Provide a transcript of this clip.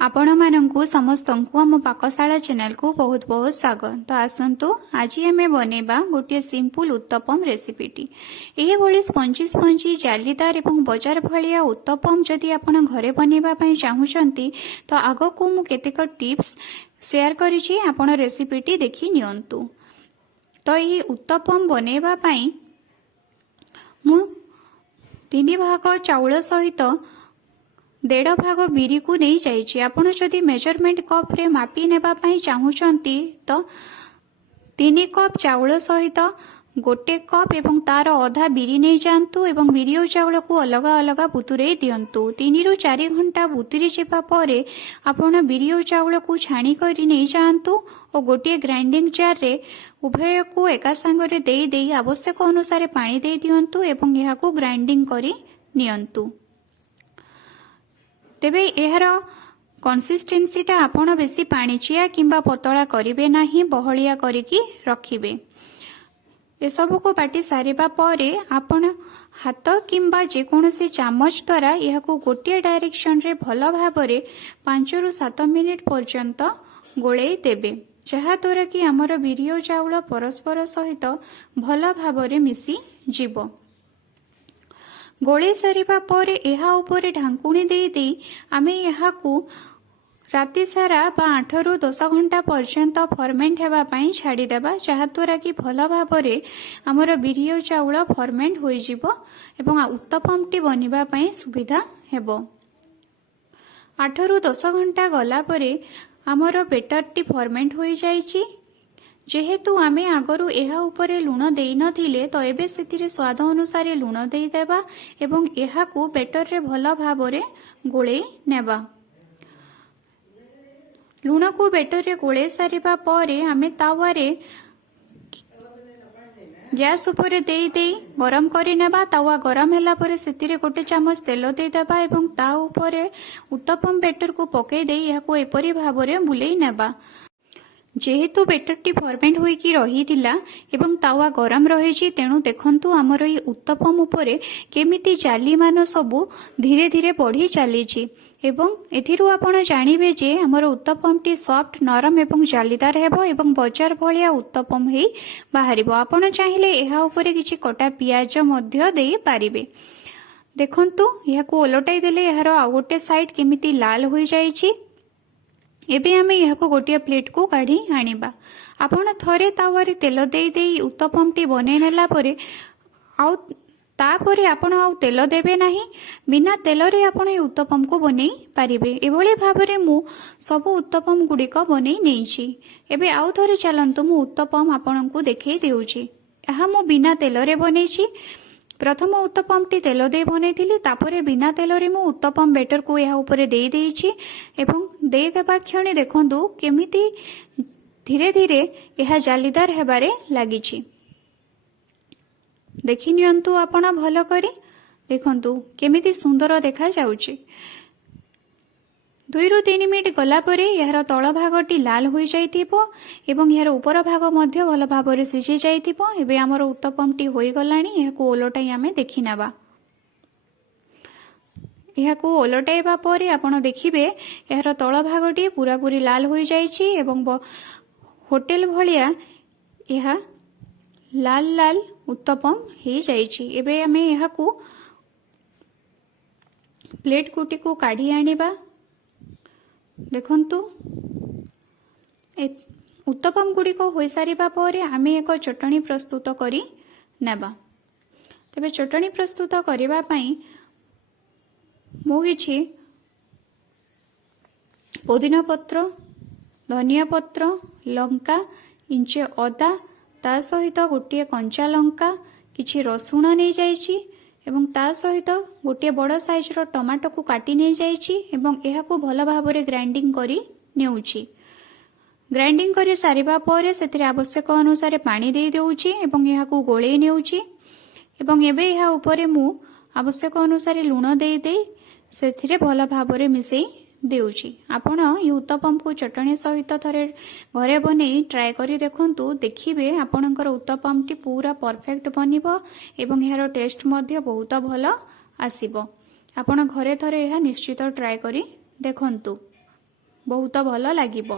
आपण मानंकु समस्तंकु आम पाकशाला चैनल को बहुत बहुत स्वागत। तो आसंतु आज आम बनैबा गोटे सिंपल उत्तपम रेसिपीटी। यह भली स्पंजी स्पंजी जालीदार एवं बजार भलिया उत्तपम जदि आपण घरे बनैबा पई चाहुचंती तो आगो को मु केतेक टिप्स शेयर करिछि, आपण रेसिपीटी देखि नियंतु। तो यह उत्तपम बनैबा पई मु 3 भाग चाउल सहित 1.5 भाग बिरी को नहीं जाइए। आपण जदि मेजरमेंट कप रे मापी नेबा पई चाहुचंती तो 3 कप चाउल सहित 1 कप एवं तार अधा बिरी नहीं जांतु एवं बिरी और चाउल को अलग अलग बुतुरे दियंतु। 3 ରୁ 4 घंटा बुतुरी जेबा परे आपण बिरी और चाउल को छाणी करी नहीं जांतु और गोटे ग्राइंडिंग जार रे उभय को एका संगरे देई देई आवश्यक अनुसार पानी दे दियंतु एवं यहा को ग्राइंडिंग करी नियंतु। तेबे एहर कंसिस्टेंसीटा आपण बेसी पाणीचिया किंबा पतला करिवे नाही, बहलिया करिकी रखिबे। ए सब को बाटी सारिबा परे आपण हाथ किंबा जे कोनोसी चामच द्वारा यहाको गोटे डायरेक्शन रे भल भाबरे 5 ରୁ 7 मिनिट पर्यंत गोळेई देबे, जहा द्वारा कि हमर बिरी और चाउल परस्पर सहित भल भाबरे मिसी जीवो। गोळे सारिबा परे एहा उपरे ढांकुणी दे दे आमे एहा को राति सारा बा 8 ରୁ 10 घंटा पर्यंत फर्मेंट हेबा पई छाडी देबा, जहा द्वारा कि भल भाबरे हमर बिरी और चाउल फर्मेंट होई जिवो एवं उत्तपमटी बनिबा पई सुविधा हेबो। 8 ରୁ 10 घंटा गला परे हमर बेटरटी फर्मेंट होई जाईची। जेहेतु आमे आगरू एहा उपरे लुण देई नथिले तो एबे सेतिरे स्वाद अनुसार लुण देई देबा एवं एहा को बेटर रे भल भाबरे गोळे नेबा। लुण को बेटर रे गोळे सारिबा परे आमे तावा रे गैस उपरे देई देई गरम करी नेबा। तावा गरम हैला परे सेतिरे गोटे चामच तेल देई देबा एवं ता उपरे उत्तपम बेटर को पकेई देई एहा को एपरी भाबरे बुलेई नेबा। जेहेतु बेटरटी फर्मेंट होइकी रहिथिला एवं तावा गरम रहिछि, तेणु देखंतु हमर ई उत्तपम उपरे केमिति जाली मान सबु धीरे धीरे बढ़ी चलीछि एवं एथिरु आपण जानिबे जे हमर उत्तपमटी सॉफ्ट नरम एवं जालीदार हेबो एवं बजार भलिया उत्तपम हेई बाहरिबो। आपण चाहिले एहा उपरे किछि कटा पियाज मध्य देई पारिबे। देखंतु एहा को ओलटाई देले एहार आ गोटे साइड केमिति लाल होई जाईछि। एबे आमे यहाको गोटे प्लेट को काढ़ी आनिबा। आपण थरे तावारे तेल देई देई उत्तपमटी बनै नेला परे आउ तापरे आपण आउ तेल देबे नाही, बिना तेल रे आपण ए उत्तपम को बनै पारिबे। एभली भाबरे मु सब उत्तपम गुडी को बनै नेइछि। एबे आउ थरे चलंतु मु उत्तपम आपणको देखै देउछि। एहा मु बिना तेल रे बनैछि। प्रथम उत्तपमटी तेल दे बनैथिली, तापरे बिना तेल रे मु उत्तपम बेटर को यहा ऊपर दे देइछि एवं दे देबा क्षणी देखंतु केमिति धीरे धीरे यहा जालीदार हेबारे लागिछि। देखि नियंतु आपण भलो करी देखंतु केमिति सुंदर देखा जाउछि। 2 ରୁ 3 मिनिट गला परे यार तळ भागटी लाल होई जाइथिबो एवं यार ऊपर भाग मध्य भल भाबरे सिझी जाइथिबो। एबे हमर उत्तपमटी होई गलानी, एहाको ओलटाई आमे देखि नेबा। एहाको ओलटाइबा परे आपण देखिबे यार तळ भागटी पूरा पूरी लाल होई जाइछि एवं होटेल भलिया एहा लाल लाल उत्तपम हे जाइछि। एबे आमे एहाको प्लेट कोटी को काढी आनिबा। देखंतु उत्तपम गुडी को होई सारिबा परे आमे एक चटनी प्रस्तुत करी नेबा। तबे चटनी प्रस्तुत करिबा पई मो किछि पुदीना पत्र, धनिया पत्र, लंका, इंचे अदा, ता सहित गोटे कंचा लंका, किछि रसुण नै जाइछि एवं ता सहित गोटे बड़ साइज रो टमाटो को काटी नै जाइछि एवं एहा को भल भाबरे ग्राइंडिंग करी नेउछि। ग्राइंडिंग करी सारिबा परे सेतिरे आवश्यक अनुसार पानी दे देउछि एवं एहा को गोळे नेउछि एवं एबे एहा ऊपरे मु आवश्यक अनुसार लूण दे दे सेतिरे भल भाबरे मिसेई देउछि। आपण ई उत्तपम को चटनी सहित थरे घरे बनै ट्राई करी देखंतु, देखिबे आपणकर उत्तपमटी पूरा परफेक्ट बनिबो एवं यार टेस्ट मध्य बहुत भल आसीबो। आपण घरे थरे एहा निश्चित ट्राई करी देखंतु। ବହୁତ ଭଲ ଲାଗିବ।